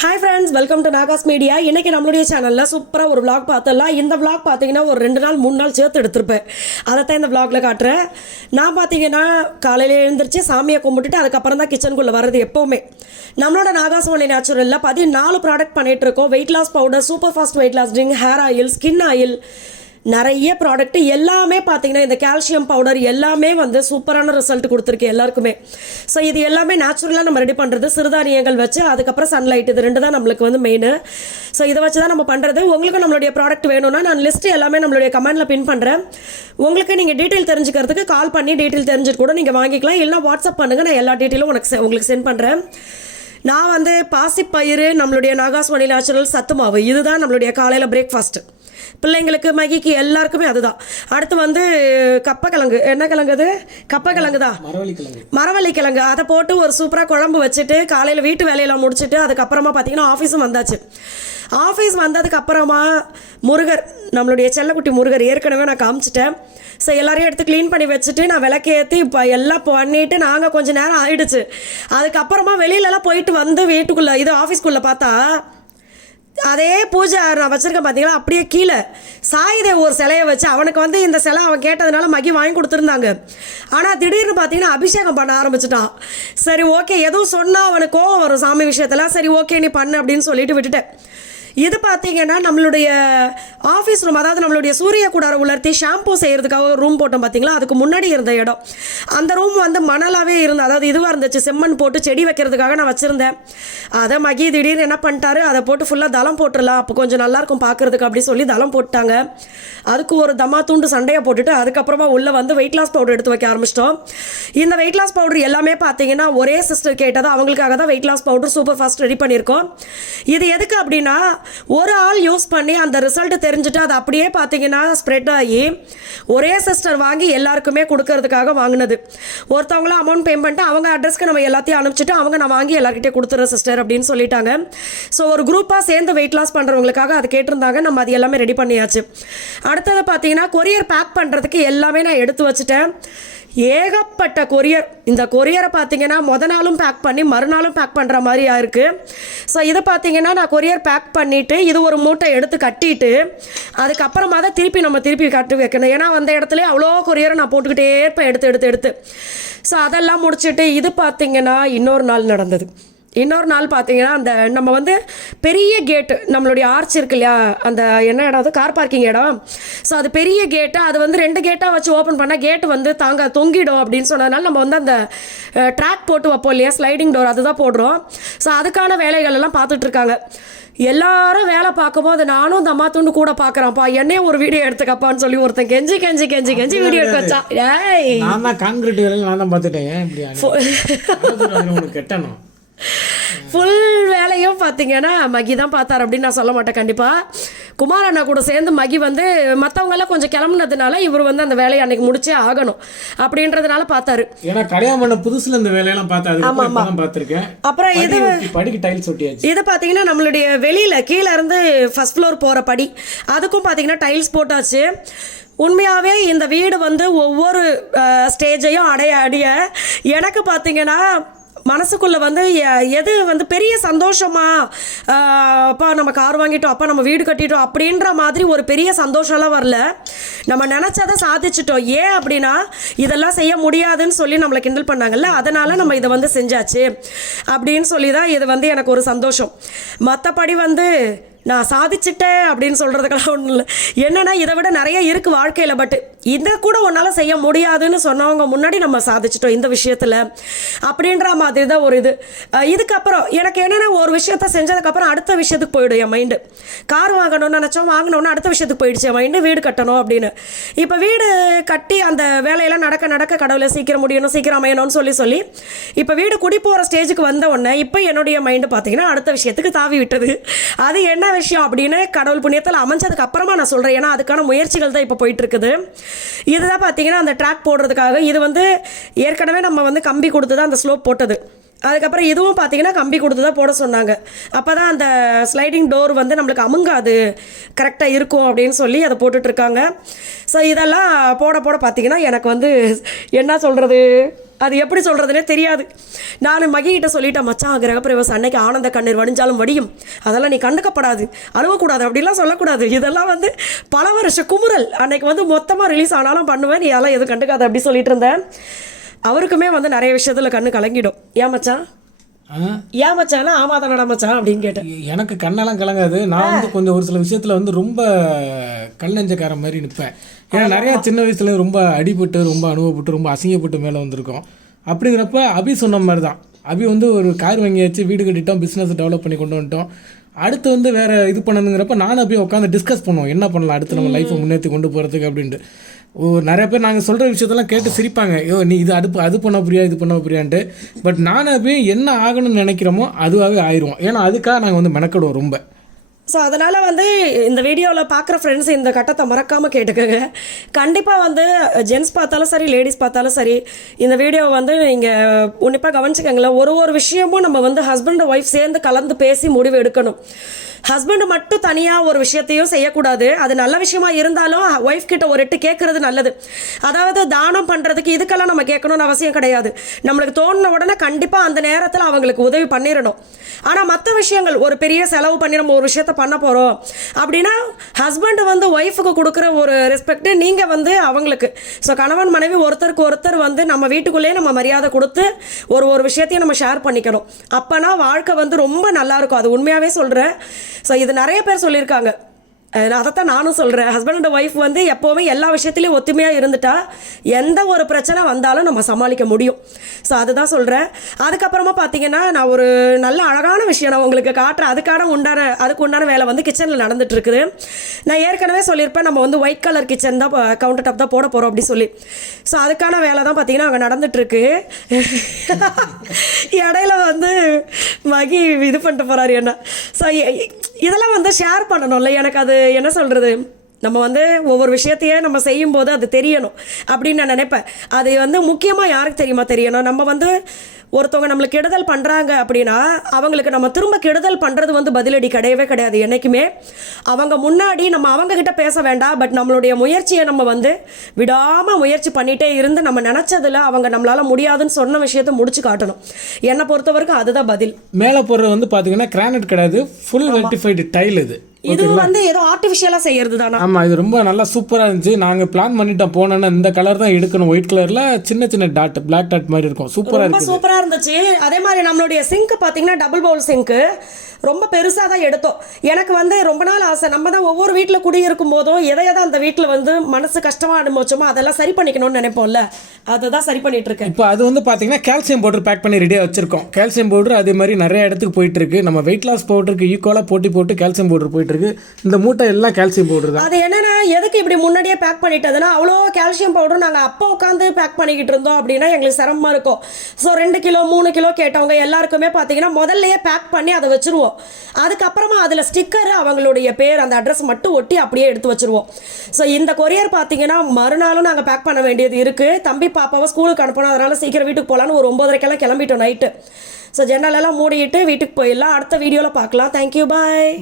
Hi friends, welcome to Nahash media. இன்றைக்கி நம்மளுடைய சேனலில் சூப்பராக ஒரு vlog பார்த்தலாம். இந்த vlog பார்த்தீங்கன்னா ஒரு 2 நாள் 3 நாள் சேர்த்து எடுத்திருப்பேன். அதைத்தான் இந்த vlogல காட்டுறேன். நான் பார்த்தீங்கன்னா காலையில் எழுந்திரிச்சு சாமியை கும்பிட்டுட்டு அதுக்கப்புறம் தான் கிச்சனுக்குள்ளே வர்றது. எப்போவுமே நம்மளோட நாகாஸ் ஒன்லி நேச்சுரலில் 14 ப்ராடக்ட் பண்ணிகிட்ருக்கோம். Weight loss powder, super fast weight loss drink, hair oil, skin oil, நிறைய ப்ராடக்ட் எல்லாமே பார்த்தீங்கன்னா இந்த கால்சியம் பவுடர் எல்லாமே வந்து சூப்பரான ரிசல்ட் கொடுத்துருக்கு எல்லாருக்குமே. ஸோ இது எல்லாமே நேச்சுரலாக நம்ம ரெடி பண்ணுறது, சிறுதானியங்கள் வச்சு, அதுக்கப்புறம் சன்லைட், இது 2 தான் நம்மளுக்கு வந்து மெயின். ஸோ இதை வச்சு தான் நம்ம பண்ணுறது. உங்களுக்கு நம்மளுடைய ப்ராடக்ட் வேணும்னா நான் லிஸ்ட்டு எல்லாமே நம்மளுடைய கமெண்டில் பின் பண்ணுறேன். உங்களுக்கு நீங்கள் டீட்டெயில் தெரிஞ்சுக்கிறதுக்கு கால் பண்ணி டீட்டெயில் தெரிஞ்சுட்டு கூட நீங்கள் வாங்கிக்கலாம். இல்லைனா வாட்ஸ்அப் பண்ணுங்கள், நான் எல்லா டீட்டெயிலும் உங்களுக்கு சென்ட் பண்ணுறேன். நான் வந்து பாசிப்பயிறு, நம்மளுடைய நாகாஸ் ஒன்லி நேச்சுரல் சத்து மாவு, இதுதான் நம்மளுடைய காலையில் பிரேக்ஃபாஸ்ட்டு. பிள்ளைங்களுக்கு, மகிக்கு, எல்லாருக்குமே அதுதான். அடுத்து வந்து கப்பக்கிழங்கு, என்ன கிழங்கு அது? கப்பக்கிழங்கு தான், மரவள்ளி கிழங்கு. அதை போட்டு ஒரு சூப்பராக குழம்பு வச்சுட்டு காலையில் வீட்டு வேலையெல்லாம் முடிச்சுட்டு அதுக்கப்புறமா பார்த்தீங்கன்னா ஆஃபீஸும் வந்தாச்சு. ஆஃபீஸ் வந்ததுக்கு அப்புறமா முருகர், நம்மளுடைய செல்லக்குட்டி முருகர் ஏற்கனவே நான் காமிச்சிட்டேன். ஸோ எல்லாரையும் எடுத்து க்ளீன் பண்ணி வச்சுட்டு நான் விளக்கேற்றி இப்போ எல்லாம் பண்ணிவிட்டு நாங்கள் கொஞ்சம் நேரம் ஆகிடுச்சு. அதுக்கப்புறமா வெளியிலலாம் போயிட்டு வந்து வீட்டுக்குள்ளே இது ஆஃபீஸ்க்குள்ளே பார்த்தா அதே பூஜை நான் வச்சுருக்கேன் பார்த்தீங்களா, அப்படியே கீழே சாய்தேவ் ஒரு சிலையை வச்சு, அவனுக்கு வந்து இந்த சிலை அவன் கேட்டதுனால மகி வாங்கி கொடுத்துருந்தாங்க. ஆனால் திடீர்னு பார்த்தீங்கன்னா அபிஷேகம் பண்ண ஆரம்பிச்சிட்டான். சரி ஓகே, எதுவும் சொன்னால் அவனுக்கு கோவம் வரும் சாமி விஷயத்தில். சரி ஓகே நீ பண்ணு அப்படின்னு சொல்லிட்டு விட்டுட்டேன். இது பார்த்தீங்கன்னா நம்மளுடைய ஆஃபீஸ் ரூம், அதாவது நம்மளுடைய சூரிய கூடார உலர்த்தி ஷாம்பூ செய்கிறதுக்காக ஒரு ரூம் போட்டோம் பார்த்தீங்களா, அதுக்கு முன்னாடி இருந்த இடம். அந்த ரூம் வந்து மணலாகவே இருந்தது, அதாவது இதுவாக இருந்துச்சு, செம்மண் போட்டு செடி வைக்கிறதுக்காக நான் வச்சுருந்தேன். அதை மகி திடீர்னு என்ன பண்ணிட்டாரு, அதை போட்டு ஃபுல்லாக தளம் போட்டுடலாம், அப்போ கொஞ்சம் நல்லாயிருக்கும் பார்க்குறதுக்கு அப்படி சொல்லி தளம் போட்டாங்க. அதுக்கு ஒரு தம்மா தூண்டு சண்டையை போட்டுட்டு அதுக்கப்புறமா உள்ளே வந்து வெயிட் லாஸ் பவுடர் எடுத்து வைக்க ஆரம்பிச்சிட்டோம். இந்த வெயிட் லாஸ் பவுடர் எல்லாமே பார்த்தீங்கன்னா ஒரே சிஸ்டர் கேட்டது, அவங்களுக்காக தான் weight loss powder super fast ready பண்ணியிருக்கோம். இது எதுக்கு அப்படின்னா, ஒரு ஆள் யூஸ் பண்ணி அந்த ரிசல்ட் தெரிஞ்சுட்டு அது அப்படியே பார்த்தீங்கன்னா ஸ்ப்ரெட் ஆகி ஒரே சிஸ்டர் வாங்கி எல்லாருக்குமே கொடுக்கறதுக்காக வாங்கினது. ஒருத்தவங்களாம் அமௌண்ட் பே பண்ணிட்டு அவங்க அட்ரஸ்க்கு நம்ம எல்லாத்தையும் அனுப்பிச்சிட்டு அவங்க நான் வாங்கி எல்லாருக்கிட்டே கொடுத்துறேன் சிஸ்டர் அப்படின்னு சொல்லிட்டாங்க. ஸோ ஒரு குரூப்பாக சேர்ந்து வெயிட் லாஸ் பண்ணுறவங்களுக்காக அது கேட்டிருந்தாங்க. நம்ம அது எல்லாமே ரெடி பண்ணியாச்சு. அடுத்தது பார்த்தீங்கன்னா கொரியர் பேக் பண்ணுறதுக்கு எல்லாமே நான் எடுத்து வச்சுட்டேன். ஏகப்பட்ட கொரியர். இந்த கொரியரை பார்த்தீங்கன்னா நாளும் பேக் பண்ணி மறுநாளும் பேக் பண்ணுற மாதிரி ஆயிருக்கு. ஸோ இதை பார்த்தீங்கன்னா நான் கொரியர் பேக் பண்ணிவிட்டு இது ஒரு மூட்டை எடுத்து கட்டிட்டு அதுக்கப்புறமா தான் திருப்பி கட்டி வைக்கணும். ஏன்னா அந்த இடத்துல அவ்வளோ கொரியரை நான் போட்டுக்கிட்டே இருப்பேன் எடுத்து. ஸோ அதெல்லாம் முடிச்சுட்டு இது பார்த்தீங்கன்னா இன்னொரு நாள் நடந்தது. இன்னொரு நாள் பார்த்தீங்கன்னா அந்த நம்ம வந்து பெரிய கேட்டு, நம்மளுடைய ஆர்ச் இருக்கு இல்லையா, அந்த என்ன இடம் அது, கார் பார்க்கிங் இடம். ஸோ அது பெரிய கேட்டு, அது வந்து 2 கேட்டாக வச்சு ஓப்பன் பண்ணால் கேட்டு வந்து தொங்கிடும் அப்படின்னு சொன்னதுனால நம்ம வந்து அந்த ட்ராக் போட்டு வைப்போம் இல்லையா, ஸ்லைடிங் டோர், அதுதான் போடுறோம். ஸோ அதுக்கான வேலைகள் எல்லாம் பார்த்துட்ருக்காங்க. எல்லாரும் வேலை பார்க்கும்போது நானும் இந்த அம்மா துண்டு கூட பார்க்குறேன்ப்பா, என்னையும் ஒரு வீடியோ எடுத்துக்கப்பான்னு சொல்லி ஒருத்தன் கெஞ்சி வீடியோ எடுத்து வச்சா. கான்கிரீட் வேலையில் நான் தான் பார்த்துட்டேன். கட்டணும் ஃபுல் வேலையும் பார்த்தீங்கன்னா மகி தான் பார்த்தார் அப்படின்னு நான் சொல்ல மாட்டேன். கண்டிப்பாக குமார் அண்ணா கூட சேர்ந்து மகி வந்து மற்றவங்கெல்லாம் கொஞ்சம் கிளம்புனதுனால இவர் வந்து அந்த வேலையை அன்னைக்கு முடிச்சே ஆகணும் அப்படின்றதுனால பார்த்தாரு. ஏன்னா கல்யாணம் பண்ண புதுசுல இந்த வேலையெல்லாம் பார்த்தாரு. ஆமாம் பார்த்துருக்கேன். அப்புறம் இது படிக்கு டைல்ஸ் ஒட்டியாச்சு. இது பார்த்தீங்கன்னா நம்மளுடைய வெளியில் கீழே இருந்து ஃபர்ஸ்ட் ஃப்ளோர் போகிற படி, அதுக்கும் பார்த்தீங்கன்னா டைல்ஸ் போட்டாச்சு. உண்மையாகவே இந்த வீடு வந்து ஒவ்வொரு ஸ்டேஜையும் அடைய எனக்கு பார்த்தீங்கன்னா மனசுக்குள்ளே வந்து எது வந்து பெரிய சந்தோஷமா, அப்பா நம்ம கார் வாங்கிட்டோம், அப்பா நம்ம வீடு கட்டிட்டோம் அப்படின்ற மாதிரி ஒரு பெரிய சந்தோஷம்லாம் வரல. நம்ம நினச்சதை சாதிச்சிட்டோம். ஏன் அப்படின்னா இதெல்லாம் செய்ய முடியாதுன்னு சொல்லி நம்மளை கிண்டல் பண்ணாங்கல்ல, அதனால் நம்ம இதை வந்து செஞ்சாச்சு அப்படின்னு சொல்லி தான் இது வந்து எனக்கு ஒரு சந்தோஷம். மற்றபடி வந்து நான் சாதிச்சிட்டேன் அப்படின்னு சொல்கிறதுக்கெல்லாம் ஒன்றும் இல்லை. என்னென்னா இதை விட நிறைய இருக்குது வாழ்க்கையில். பட் இதை கூட ஒன்றால் செய்ய முடியாதுன்னு சொன்னவங்க முன்னாடி நம்ம சாதிச்சிட்டோம் இந்த விஷயத்தில் அப்படின்ற மாதிரி தான் ஒரு இது. இதுக்கப்புறம் எனக்கு என்னென்னா ஒரு விஷயத்த செஞ்சதுக்கப்புறம் அடுத்த விஷயத்துக்கு போயிடும் என் மைண்டு. கார் வாங்கணும்னு நினச்சோம், வாங்கினோன்னு அடுத்த விஷயத்துக்கு போயிடுச்சு என் மைண்டு, வீடு கட்டணும் அப்படின்னு. இப்போ வீடு கட்டி அந்த வேலையெல்லாம் நடக்க கடவுளை சீக்கிரம் முடியணும், சீக்கிரம் அமையணும்னு சொல்லி இப்போ வீடு குடி போகிற ஸ்டேஜுக்கு வந்த உடனே இப்போ என்னுடைய மைண்டு பார்த்தீங்கன்னா அடுத்த விஷயத்துக்கு தாவி விட்டது. அது என்ன விஷயம் அப்படின்னு கடவுள் புண்ணியத்தில் அமைஞ்சதுக்கு அப்புறமா நான் சொல்கிறேன். ஏன்னா அதுக்கான முயற்சிகள் தான் இப்போ போயிட்டு இருக்குது. இதுதான் பார்த்தீங்கன்னா அந்த ட்ராக் போடுறதுக்காக இது வந்து ஏற்கனவே நம்ம வந்து கம்பி கொடுத்து தான் அந்த ஸ்லோப் போட்டது. அதுக்கப்புறம் இதுவும் பார்த்தீங்கன்னா கம்பி கொடுத்து தான் போட சொன்னாங்க. அப்போ தான் அந்த ஸ்லைடிங் டோர் வந்து நம்மளுக்கு அமுங்காது, கரெக்டாக இருக்கும் அப்படின்னு சொல்லி அதை போட்டுட்ருக்காங்க. ஸோ இதெல்லாம் போட பார்த்தீங்கன்னா எனக்கு வந்து என்ன சொல்கிறது, அது எப்படி சொல்கிறதுனே தெரியாது. நான் மகிகிட்ட சொல்லிட்டேன், மச்சான் கிரகப்பிரவேசம் அன்னைக்கு ஆனந்த கண்ணீர் வடிஞ்சாலும் வடியும், அதெல்லாம் நீ கண்டுக்கப்படாது, அழுவக்கூடாது, அப்படிலாம் சொல்லக்கூடாது, இதெல்லாம் வந்து பல வருஷ குமுறல், அன்னைக்கு வந்து மொத்தமாக ரிலீஸ் ஆனாலும் பண்ணுவேன், நீ அதெல்லாம் எதுவும் கண்டுக்காது அப்படி சொல்லிட்டு இருந்தேன். அவருக்குமே வந்து நிறைய விஷயத்தில் கண்ணு கலங்கிடும். ஏன் மச்சான் ஏன் மச்சானா ஆமா தானடா மச்சான் அப்படின்னு கேட்டேன். எனக்கு கண்ணெல்லாம் கலங்காது. நான் வந்து கொஞ்சம் ஒரு சில விஷயத்தில் வந்து ரொம்ப கல் நெஞ்சக்காரன் மாதிரி நிற்பேன். ஏன்னா நிறையா சின்ன வயசுல ரொம்ப அடிபட்டு ரொம்ப அனுபவப்பட்டு ரொம்ப அசிங்கப்பட்டு மேலே வந்திருக்கோம். அப்படிங்கிறப்ப அபி சொன்ன மாதிரி தான். அபி வந்து ஒரு கார் வாங்கியாச்சு, வீடு கட்டிட்டோம், பிஸ்னஸ் டெவலப் பண்ணி கொண்டு வந்துட்டோம். அடுத்து வந்து வேறு இது பண்ணணுங்கிறப்ப நானும் அப்படியே உட்காந்து டிஸ்கஸ் பண்ணுவோம், என்ன பண்ணலாம் அடுத்து நம்ம லைஃப்பை முன்னேற்றி கொண்டு போகிறதுக்கு அப்படின்ட்டு. நிறைய பேர் நாங்கள் சொல்கிற விஷயத்தெல்லாம் கேட்டு சிரிப்பாங்க, ஐயோ நீ இது அது பண்ண புரியா இது பண்ண புரியான்ட்டு. பட் நானும் அப்படியே என்ன ஆகணும்னு நினைக்கிறோமோ அதுவாகவே ஆயிடுவோம். ஏன்னா அதுக்காக நாங்கள் வந்து மெனக்கிடுவோம் ரொம்ப. ஸோ அதனால் வந்து இந்த வீடியோவில் பார்க்குற ஃப்ரெண்ட்ஸ் இந்த கட்டத்தை மறக்காமல் கேட்டுக்கோங்க. கண்டிப்பாக வந்து ஜென்ஸ் பார்த்தாலும் சரி, லேடிஸ் பார்த்தாலும் சரி, இந்த வீடியோவை வந்து நீங்கள் உன்னிப்பாக கவனிச்சுக்கோங்களேன். ஒரு விஷயமும் நம்ம வந்து ஹஸ்பண்ட் ஒய்ஃப் சேர்ந்து கலந்து பேசி முடிவு எடுக்கணும். ஹஸ்பண்ட் மட்டும் தனியாக ஒரு விஷயத்தையும் செய்யக்கூடாது. அது நல்ல விஷயமா இருந்தாலும் ஒய்ஃப் கிட்ட ஒரு எட்டு கேட்குறது நல்லது. அதாவது தானம் பண்ணுறதுக்கு இதுக்கெல்லாம் நம்ம கேட்கணும்னு அவசியம் கிடையாது. நம்மளுக்கு தோணுன உடனே கண்டிப்பாக அந்த நேரத்தில் அவங்களுக்கு உதவி பண்ணிடணும். ஆனால் மற்ற விஷயங்கள் ஒரு பெரிய செலவு பண்ணி நம்ம ஒரு விஷயத்த பண்ண போகிறோம் அப்படின்னா ஹஸ்பண்ட் வந்து ஒய்ஃபுக்கு கொடுக்குற ஒரு ரெஸ்பெக்ட் நீங்கள் வந்து அவங்களுக்கு. ஸோ கணவன் மனைவி ஒருத்தருக்கு ஒருத்தர் வந்து நம்ம வீட்டுக்குள்ளேயே நம்ம மரியாதை கொடுத்து ஒரு விஷயத்தையும் நம்ம ஷேர் பண்ணிக்கணும். அப்போனா வாழ்க்கை வந்து ரொம்ப நல்லாயிருக்கும். அது உண்மையாகவே சொல்கிறேன். ஸோ இது நிறைய பேர் சொல்லியிருக்காங்க. அதைத்தான் நானும் சொல்கிறேன். ஹஸ்பண்ட் அண்ட் ஒய்ஃப் வந்து எப்போவுமே எல்லா விஷயத்துலையும் ஒத்துமையாக இருந்துட்டா எந்த ஒரு பிரச்சனை வந்தாலும் நம்ம சமாளிக்க முடியும். ஸோ அதுதான் சொல்கிறேன். அதுக்கப்புறமா பார்த்தீங்கன்னா நான் ஒரு நல்ல அழகான விஷயம் நான் உங்களுக்கு காட்டுறேன். அதுக்கு உண்டான வேலை வந்து கிச்சனில் நடந்துகிட்ருக்குது. நான் ஏற்கனவே சொல்லியிருப்பேன், நம்ம வந்து ஒயிட் கலர் கிச்சன் தான் கவுண்டர் டாப் தான் போட போகிறோம் அப்படி சொல்லி. ஸோ அதுக்கான வேலை தான் பார்த்தீங்கன்னா அங்கே நடந்துகிட்ருக்கு. இடையில வந்து மகி இது பண்ணிட்டு போகிறாரு என்ன. ஸோ இதெல்லாம் வந்து ஷேர் பண்ணணும்ல. எனக்கு அது என்ன சொல்கிறது, நம்ம வந்து ஒவ்வொரு விஷயத்தையே நம்ம செய்யும்போது அது தெரியணும் அப்படின்னு நான் நினைப்பேன். அது வந்து முக்கியமாக யாருக்கு தெரியுமா தெரியணும், நம்ம வந்து ஒருத்தவங்க நம்மளுக்கு கெடுதல் பண்ணுறாங்க அப்படின்னா அவங்களுக்கு நம்ம திரும்ப கெடுதல் பண்ணுறது வந்து பதிலடி கிடையவே கிடையாது என்றைக்குமே. அவங்க முன்னாடி நம்ம அவங்கக்கிட்ட பேச வேண்டாம். பட் நம்மளுடைய முயற்சியை நம்ம வந்து விடாமல் முயற்சி பண்ணிகிட்டே இருந்து நம்ம நினச்சதில் அவங்க நம்மளால் முடியாதுன்னு சொன்ன விஷயத்தை முடிச்சு காட்டணும். என்னை பொறுத்த வரைக்கும் அதுதான் பதில். மேலே போடுறது வந்து பார்த்தீங்கன்னா கிரானைட் கிடையாது, ஃபுல் வெர்டிஃபைடு டைல். இது வந்து ஏதோ ஆர்டிஃபிஷியலாக செய்யறது தானே. ஆமாம், இது ரொம்ப நல்லா சூப்பராக இருந்துச்சு. நாங்கள் பிளான் பண்ணிட்டோம் போனோன்னா இந்த கலர் தான் எடுக்கணும், ஒயிட் கலரில் சின்ன சின்ன டாட் பிளாக் டாட் மாதிரி இருக்கும். சூப்பராக இருந்துச்சு. அதே மாதிரி நம்மளுடைய சிங்க் பார்த்தீங்கன்னா டபுள் பவுல் சிங்க்கு ரொம்ப பெருசாக தான் எடுத்தோம். எனக்கு வந்து ரொம்ப நாள் ஆசை, நம்ம தான் ஒவ்வொரு வீட்டில் குடியிருக்கும் போதும் எதையாவது அந்த வீட்டில் வந்து மனசு கஷ்டமாக அனுபவிச்சோமோ அதெல்லாம் சரி பண்ணிக்கணும்னு நினைப்போம்ல, அதை தான் சரி பண்ணிட்டு இருக்கேன். இப்போ அது வந்து பார்த்தீங்கன்னா கால்சியம் பவுடர் பேக் பண்ணி ரெடியாக வச்சிருக்கோம். கால்சியம் பவுடர் அதே மாதிரி நிறைய இடத்துக்கு போயிட்டு இருக்கு. நம்ம வெயிட் லாஸ் பவுடருக்கு ஈக்குவலாக போட்டி போட்டு கால்சியம் பவுடர் போயிட்டு இருக்கு. இந்த மூட்டை எல்லாம் கால்சியம் பவுடர் தான். அது என்னன்னா எதுக்கு இப்படி முன்னாடியே பேக் பண்ணிட்டதுன்னா அவ்வளோ கால்சியம் பவுடர் நாங்கள் அப்போ உட்காந்து பேக் பண்ணிக்கிட்டு இருந்தோம் அப்படின்னா எங்களுக்கு சிரமமாக இருக்கும். ஸோ 2 கிலோ 3 கிலோ கேட்டவங்க எல்லாருக்குமே பார்த்தீங்கன்னா முதல்லையே பேக் பண்ணி அதை வச்சுருவோம். அதுக்கப்புறமா அதில் ஸ்டிக்கர் அவங்களுடைய பேர் அந்த அட்ரஸ் மட்டும் ஒட்டி அப்படியே எடுத்து வச்சுருவோம். ஸோ இந்த கொரியர் பார்த்தீங்கன்னா மறுநாளும் நாங்கள் பேக் பண்ண வேண்டியது இருக்குது. தம்பி பாப்பாவை ஸ்கூலுக்கு அனுப்பணும், அதனால் சீக்கிரம் வீட்டுக்கு போகலான்னு ஒரு 9:30 கிளம்பிட்டோம் நைட்டு. ஸோ ஜன்னலெல்லாம் மூடிட்டு வீட்டுக்கு போயிடலாம். அடுத்த வீடியோவில் பார்க்கலாம். தேங்க்யூ, பாய்.